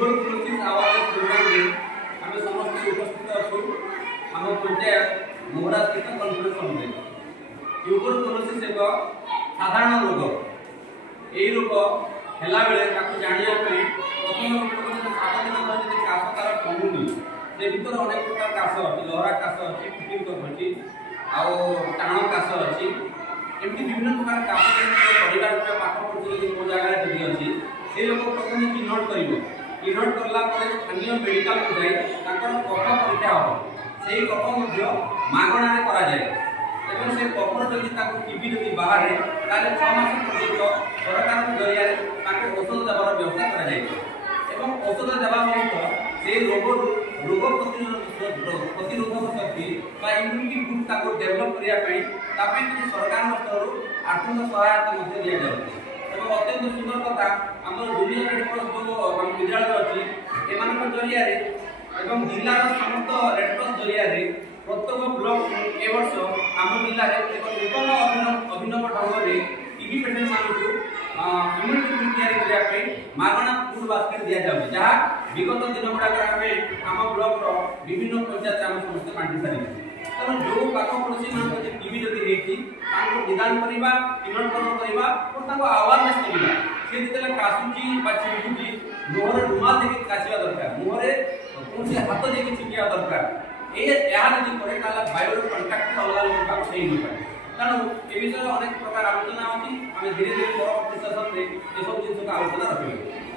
Tuberculosis awareness programme रे आम समस्त उपस्थित अच्छु आम पंचायत मोहरा स्थित कॉन्फ्रेंस समिति। ट्यूबरकुलोसिस एक साधारण रोग। यही रोग है बेले जाना प्रथम लोक 7 दिन धरी काश तार कमुनी से भर अनेक प्रकार काश अच्छी लहरा काश अच्छी फिटिंग कफ अच्छी आउ टाण काश अच्छी एमती विभिन्न प्रकार काश परिवार पाठ पढ़ुचे मो जगह जदि अच्छी से लोक प्रथम चिन्हट चिन्हट करला स्थानीय मेडिकल को जाए कफ परीक्षा हम से कफ मागणा करा जाए एवं से कफर जदि टीबी जदि बाहर ताले 6 मास पर्यंत सरकार जरिया औषध देवार व्यवस्था करा जाए एवं औषध देवा सहित से रोग प्रतिरोधक शक्ति इम्यूनिटी ग्रुप डेभलप करने किसी सरकार स्तर आर्थिक सहायता दि जाए। अत्यंत सुंदर कथा आम जूनियर रेड क्रॉस जो विद्यालय अच्छी एम जरिया एवं जिलार समस्त रेड क्रॉस जरिया प्रत्येक ब्लॉक ए वर्ष आम जिले में एक नूतन अभिनव ढंग से टीबी पेसेंट मानक इम्यूनिटी करने मागणा फूड बास्केट दि जाए जहाँ विगत दिन गुड़ाक आम ब्लॉक विभिन्न पंचायत आम समस्त बांटी सारी तेणु जो पाख पड़ोशी मान टीबी जदि निदान करवा चिन्हटकरण करवा और आवारनेस करवा सी जो काशुची चिंटुची मुहर रुमाल देखिए काशा दरकार मुहर कौन हाथ देखिए चिपिया दरकार यदि करे बायर कंटाक्ट अलग लोक पाक सही नहीं पाए तेणु ए विषय अनेक प्रकार आलोचना अच्छी आम धीरे धीरे परवर्ती सेसन में ये सब जिन आलोचना रखेंगे।